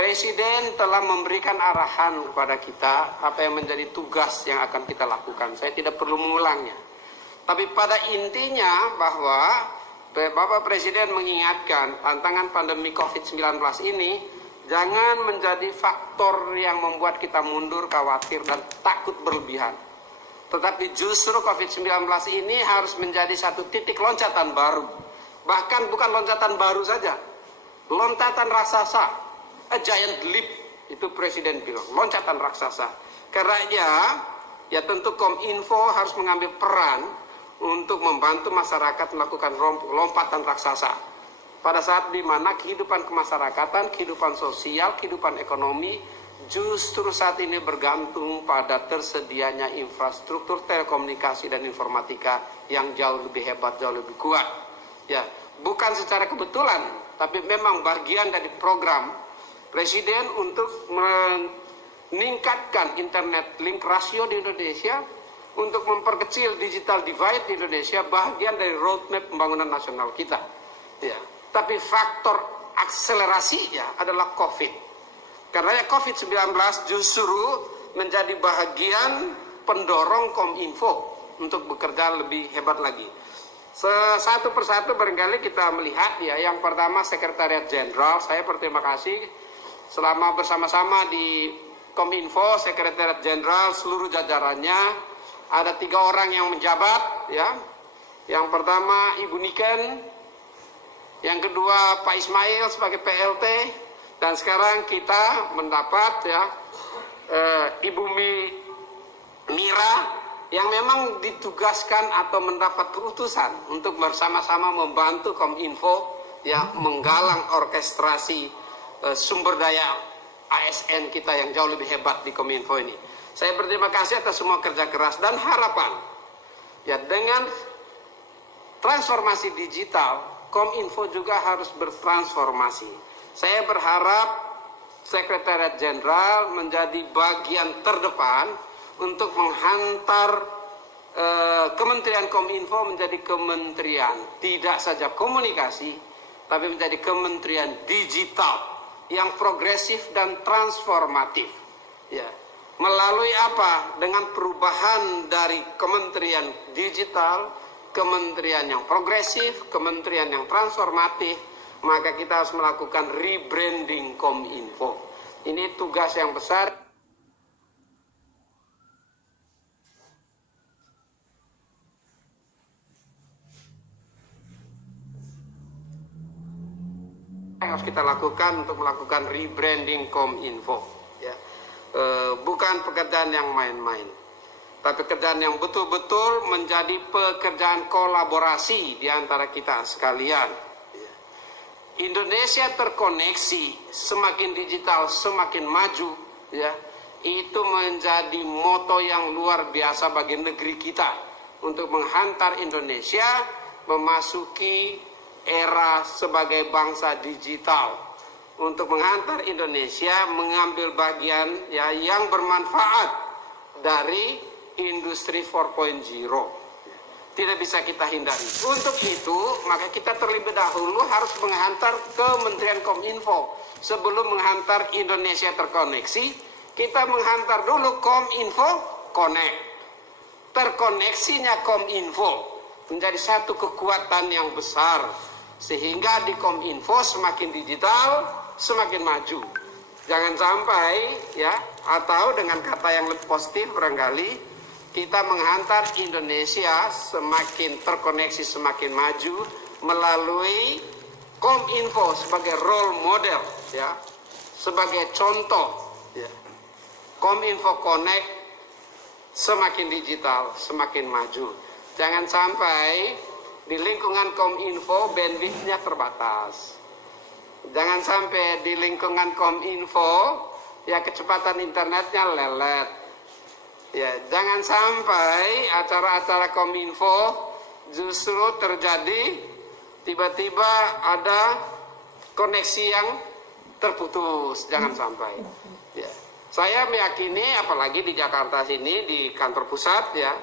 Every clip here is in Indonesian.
Presiden telah memberikan arahan kepada kita apa yang menjadi tugas yang akan kita lakukan. Saya tidak perlu mengulangnya. Tapi pada intinya bahwa Bapak Presiden mengingatkan tantangan pandemi COVID-19 ini jangan menjadi faktor yang membuat kita mundur, khawatir, dan takut berlebihan. Tetapi justru COVID-19 ini harus menjadi satu titik loncatan baru. Bahkan bukan loncatan baru saja, loncatan raksasa, a giant leap, itu Presiden bilang, loncatan raksasa. Karena ya tentu Kominfo harus mengambil peran untuk membantu masyarakat melakukan lompatan raksasa. Pada saat di mana kehidupan kemasyarakatan, kehidupan sosial, kehidupan ekonomi justru saat ini bergantung pada tersedianya infrastruktur telekomunikasi dan informatika yang jauh lebih hebat, jauh lebih kuat. Ya, bukan secara kebetulan, tapi memang bagian dari program Presiden untuk meningkatkan internet link rasio di Indonesia, untuk memperkecil digital divide di Indonesia, bagian dari roadmap pembangunan nasional kita. Ya, tapi faktor akselerasinya adalah COVID. Karena COVID-19 justru menjadi bagian pendorong Kominfo untuk bekerja lebih hebat lagi. Satu persatu barangkali kita melihat ya. Yang pertama Sekretariat Jenderal, saya berterima kasih selama bersama-sama di Kominfo, Sekretariat Jenderal, seluruh jajarannya. Ada 3 orang yang menjabat ya. Yang pertama Ibu Niken, yang kedua Pak Ismail sebagai PLT, dan sekarang kita mendapat ya Ibu Mira yang memang ditugaskan atau mendapat keputusan untuk bersama-sama membantu Kominfo ya menggalang orkestrasi sumber daya ASN kita yang jauh lebih hebat di Kominfo ini. Saya berterima kasih atas semua kerja keras dan harapan ya dengan transformasi digital Kominfo juga harus bertransformasi. Saya berharap Sekretariat Jenderal menjadi bagian terdepan untuk menghantar Kementerian Kominfo menjadi kementerian tidak saja komunikasi, tapi menjadi kementerian digital yang progresif dan transformatif. Ya, melalui apa? Dengan perubahan dari kementerian digital, kementerian yang progresif, kementerian yang transformatif, maka kita harus melakukan rebranding Kominfo. Ini tugas yang besar. Yang harus kita lakukan untuk melakukan rebranding Kominfo. Ya. Bukan pekerjaan yang main-main, tapi pekerjaan yang betul-betul menjadi pekerjaan kolaborasi di antara kita sekalian. Indonesia terkoneksi, semakin digital semakin maju ya. Itu menjadi moto yang luar biasa bagi negeri kita untuk menghantar Indonesia memasuki era sebagai bangsa digital, untuk menghantar Indonesia mengambil bagian ya yang bermanfaat dari industri 4.0. Tidak bisa kita hindari. Untuk itu, maka kita terlebih dahulu harus menghantar Kementerian Kominfo. Sebelum menghantar Indonesia terkoneksi, kita menghantar dulu Kominfo Connect. Terkoneksinya Kominfo menjadi satu kekuatan yang besar. Sehingga di Kominfo semakin digital, semakin maju. Jangan sampai, ya, atau dengan kata yang lebih positif barangkali, kita menghantar Indonesia semakin terkoneksi, semakin maju melalui Kominfo sebagai role model, ya, sebagai contoh. Ya. Kominfo Connect semakin digital, semakin maju. Jangan sampai di lingkungan Kominfo bandwidth-nya terbatas. Jangan sampai di lingkungan Kominfo ya kecepatan internetnya lelet. Ya, jangan sampai acara-acara Kominfo justru terjadi tiba-tiba ada koneksi yang terputus. Jangan sampai. Ya. Saya meyakini apalagi di Jakarta sini di kantor pusat ya,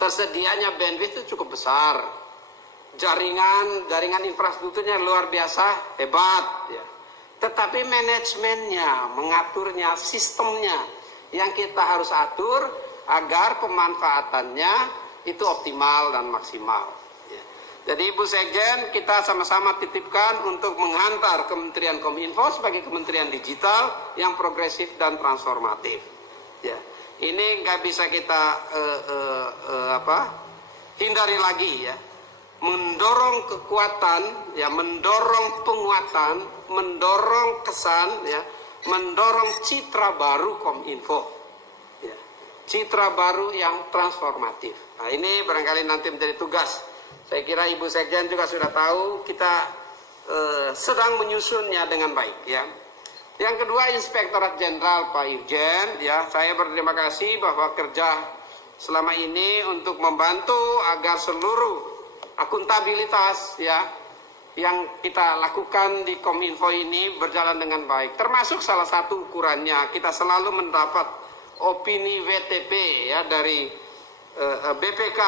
tersedianya bandwidth itu cukup besar. Jaringan infrastrukturnya luar biasa hebat ya. Tetapi manajemennya, mengaturnya, sistemnya yang kita harus atur agar pemanfaatannya itu optimal dan maksimal. Ya. Jadi Ibu Sekjen, kita sama-sama titipkan untuk menghantar Kementerian Kominfo sebagai Kementerian Digital yang progresif dan transformatif. Ya. Ini nggak bisa kita hindari lagi ya. Mendorong kekuatan, ya, mendorong penguatan, mendorong kesan, ya, mendorong citra baru Kominfo, ya, citra baru yang transformatif. Nah, ini barangkali nanti menjadi tugas. Saya kira Ibu Sekjen juga sudah tahu kita sedang menyusunnya dengan baik, ya. Yang kedua, Inspektorat Jenderal Pak Irjen, ya, saya berterima kasih bahwa kerja selama ini untuk membantu agar seluruh akuntabilitas, ya, yang kita lakukan di Kominfo ini berjalan dengan baik. Termasuk salah satu ukurannya kita selalu mendapat opini WTP, ya, dari BPK.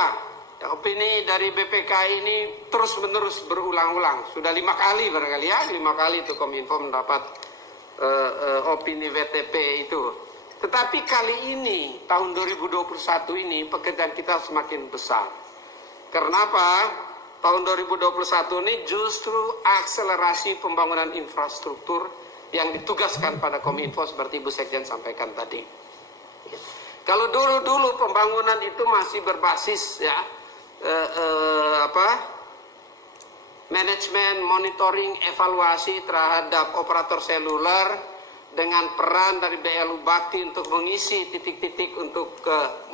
Ya, opini dari BPK ini terus menerus berulang-ulang. Sudah 5 kali barangkali, ya, 5 kali itu Kominfo mendapat opini WTP itu. Tetapi kali ini tahun 2021 ini pekerjaan kita semakin besar. Kenapa? Tahun 2021 ini justru akselerasi pembangunan infrastruktur yang ditugaskan pada Kominfo seperti Ibu Sekjen sampaikan tadi. Kalau dulu-dulu pembangunan itu masih berbasis, ya, manajemen, monitoring, evaluasi terhadap operator seluler dengan peran dari BLU Bakti untuk mengisi titik-titik untuk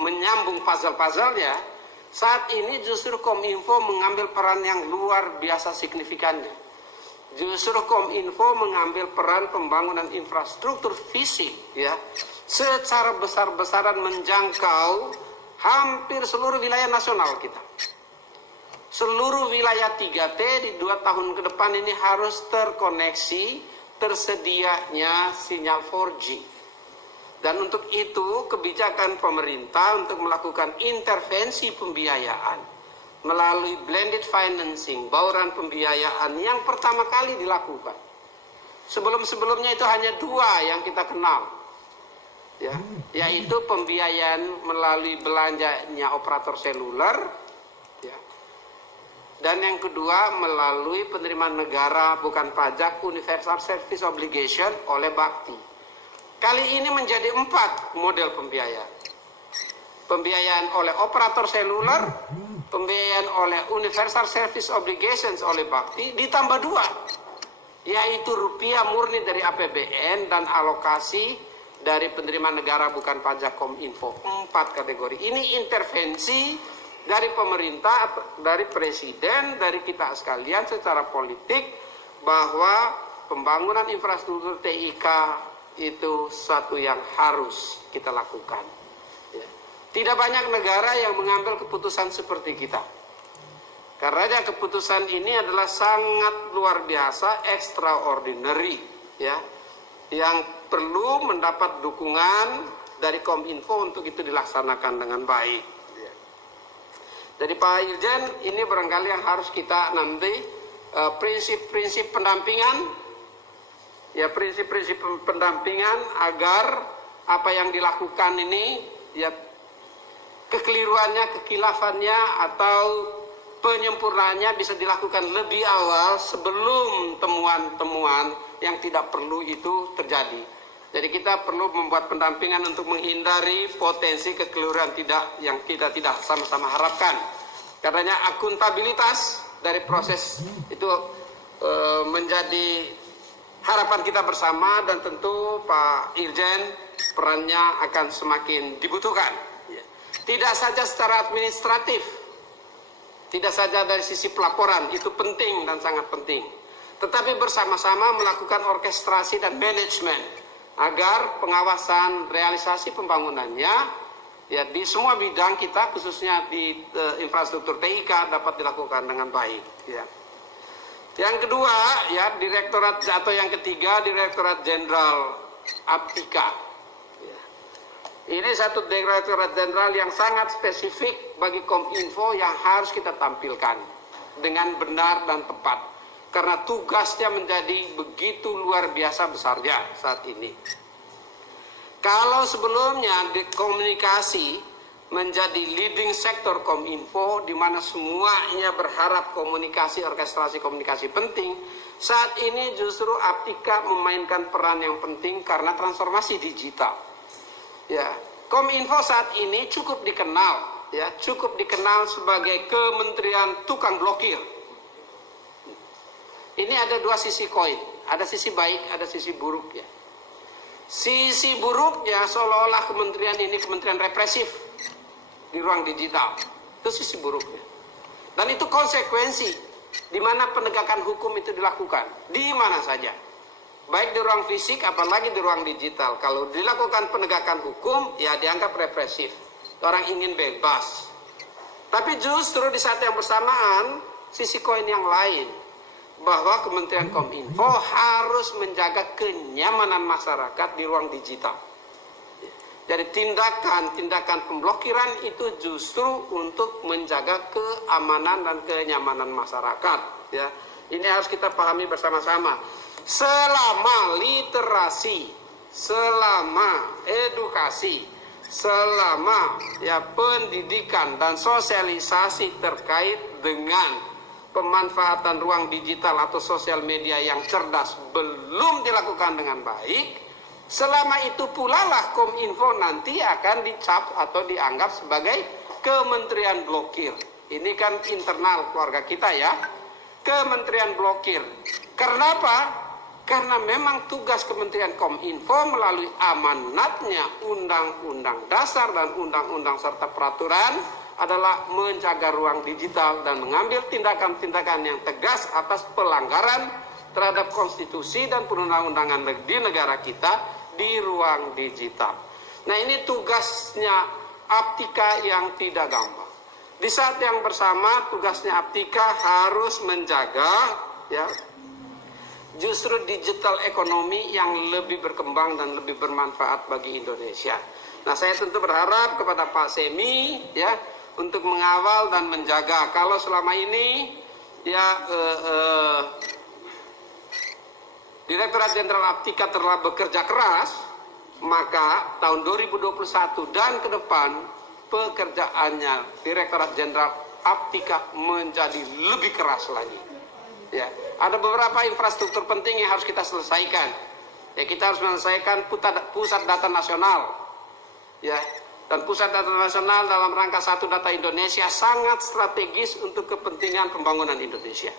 menyambung puzzle-puzzle-nya. Saat ini justru Kominfo mengambil peran yang luar biasa signifikannya. Justru Kominfo mengambil peran pembangunan infrastruktur fisik, ya, secara besar-besaran menjangkau hampir seluruh wilayah nasional kita. Seluruh wilayah 3T di 2 tahun ke depan ini harus terkoneksi tersedianya sinyal 4G. Dan untuk itu kebijakan pemerintah untuk melakukan intervensi pembiayaan melalui blended financing, bauran pembiayaan yang pertama kali dilakukan. Sebelum-sebelumnya itu hanya 2 yang kita kenal, ya, yaitu pembiayaan melalui belanjanya operator seluler, ya, dan yang kedua melalui penerimaan negara bukan pajak Universal Service Obligation oleh Bakti. Kali ini menjadi 4 model pembiayaan. Pembiayaan oleh operator seluler, pembiayaan oleh Universal Service Obligations oleh Bakti, ditambah 2, yaitu rupiah murni dari APBN dan alokasi dari penerimaan negara bukan pajak Kominfo. 4 kategori. Ini intervensi dari pemerintah, dari presiden, dari kita sekalian secara politik bahwa pembangunan infrastruktur TIK itu suatu yang harus kita lakukan. Ya. Tidak banyak negara yang mengambil keputusan seperti kita. Karena keputusan ini adalah sangat luar biasa, extraordinary, ya, yang perlu mendapat dukungan dari Kominfo untuk itu dilaksanakan dengan baik. Ya. Jadi Pak Irjen, ini barangkali yang harus kita nanti prinsip-prinsip pendampingan. Ya, prinsip-prinsip pendampingan agar apa yang dilakukan ini, ya, kekeliruannya, kekilafannya atau penyempurnaannya bisa dilakukan lebih awal sebelum temuan-temuan yang tidak perlu itu terjadi. Jadi kita perlu membuat pendampingan untuk menghindari potensi kekeliruan yang kita tidak sama-sama harapkan. Karenanya akuntabilitas dari proses itu menjadi harapan kita bersama, dan tentu Pak Irjen perannya akan semakin dibutuhkan. Tidak saja secara administratif, tidak saja dari sisi pelaporan, itu penting dan sangat penting. Tetapi bersama-sama melakukan orkestrasi dan manajemen agar pengawasan realisasi pembangunannya, ya, di semua bidang kita, khususnya di infrastruktur TIK dapat dilakukan dengan baik. Ya. Yang kedua, ya, Direktorat, atau yang ketiga, Direktorat Jenderal Aptika. Ya. Ini satu Direktorat Jenderal yang sangat spesifik bagi Kominfo yang harus kita tampilkan dengan benar dan tepat. karena tugasnya menjadi begitu luar biasa besarnya saat ini. Kalau sebelumnya di komunikasi menjadi leading sektor Kominfo, di mana semuanya berharap komunikasi, orkestrasi komunikasi penting, saat ini justru Aptika memainkan peran yang penting karena transformasi digital. Ya, Kominfo saat ini cukup dikenal, ya, cukup dikenal sebagai kementerian tukang blokir. Ini ada dua sisi koin, ada sisi baik, ada sisi buruk, ya. Sisi buruknya seolah-olah kementerian ini kementerian represif di ruang digital. Itu sisi buruknya. Dan itu konsekuensi di mana penegakan hukum itu dilakukan, di mana saja. Baik di ruang fisik, apalagi di ruang digital. Kalau dilakukan penegakan hukum, ya dianggap represif. Orang ingin bebas. Tapi justru di saat yang bersamaan, sisi koin yang lain, bahwa Kementerian Kominfo harus menjaga kenyamanan masyarakat di ruang digital. Jadi tindakan pemblokiran itu justru untuk menjaga keamanan dan kenyamanan masyarakat. Ya, ini harus kita pahami bersama-sama. Selama literasi, selama edukasi, selama ya pendidikan dan sosialisasi terkait dengan pemanfaatan ruang digital atau sosial media yang cerdas belum dilakukan dengan baik, selama itu pula lah Kominfo nanti akan dicap atau dianggap sebagai kementerian blokir. Ini kan internal keluarga kita, ya, kementerian blokir. Karena apa? Karena memang tugas Kementerian Kominfo melalui amanatnya Undang-Undang Dasar dan Undang-Undang serta peraturan adalah menjaga ruang digital dan mengambil tindakan-tindakan yang tegas atas pelanggaran terhadap konstitusi dan perundang-undangan di negara kita di ruang digital. Nah, ini tugasnya Aptika yang tidak gampang. Di saat yang bersama tugasnya Aptika harus menjaga, ya, justru digital ekonomi yang lebih berkembang dan lebih bermanfaat bagi Indonesia. Nah, saya tentu berharap kepada Pak Semi, ya, untuk mengawal dan menjaga. Kalau selama ini, ya, Direktorat Jenderal Aptika telah bekerja keras, maka tahun 2021 dan ke depan pekerjaannya Direktorat Jenderal Aptika menjadi lebih keras lagi. Ya, ada beberapa infrastruktur penting yang harus kita selesaikan. Ya, kita harus menyelesaikan pusat data nasional. Ya, dan pusat data nasional dalam rangka satu data Indonesia sangat strategis untuk kepentingan pembangunan Indonesia.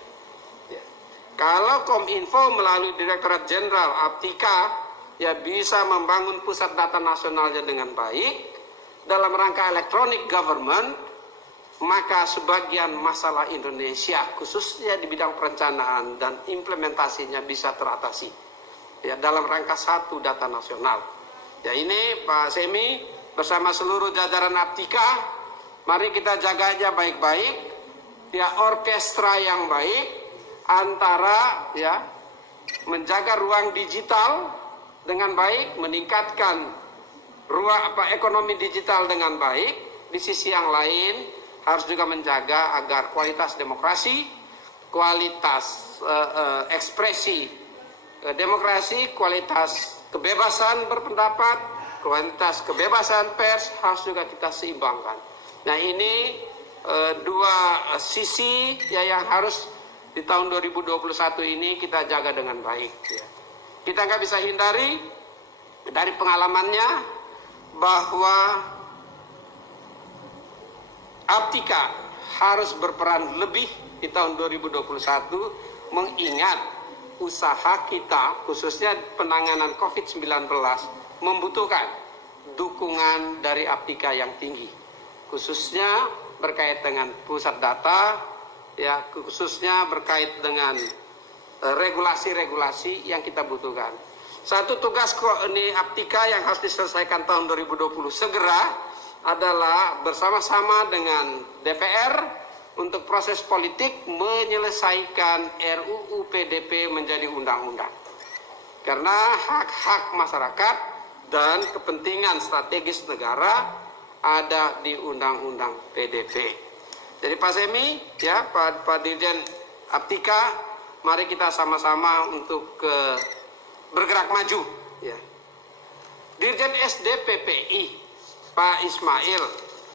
Kalau Kominfo melalui Direktorat Jenderal Aptika ya bisa membangun pusat data nasionalnya dengan baik dalam rangka electronic government, maka sebagian masalah Indonesia khususnya di bidang perencanaan dan implementasinya bisa teratasi ya dalam rangka satu data nasional. Ya, ini Pak Semi bersama seluruh jajaran Aptika, mari kita jaga aja baik-baik ya orkestra yang baik antara ya menjaga ruang digital dengan baik, meningkatkan ruang ekonomi digital dengan baik. Di sisi yang lain harus juga menjaga agar kualitas demokrasi, kualitas ekspresi demokrasi, kualitas kebebasan berpendapat, kualitas kebebasan pers harus juga kita seimbangkan. Nah, ini dua sisi ya yang harus di tahun 2021 ini kita jaga dengan baik. Ya. Kita nggak bisa hindari dari pengalamannya bahwa Aptika harus berperan lebih di tahun 2021 mengingat usaha kita khususnya penanganan COVID-19 membutuhkan dukungan dari Aptika yang tinggi, khususnya berkait dengan pusat data, ya khususnya berkait dengan regulasi-regulasi yang kita butuhkan. Satu tugas ini Aptika yang harus diselesaikan tahun 2020 segera adalah bersama-sama dengan DPR untuk proses politik menyelesaikan RUU PDP menjadi undang-undang. Karena hak-hak masyarakat dan kepentingan strategis negara ada di undang-undang PDP. Jadi Pak Semi, ya Pak Dirjen Aptika Mari kita sama-sama untuk bergerak maju. Ya. Dirjen SD PPI Pak Ismail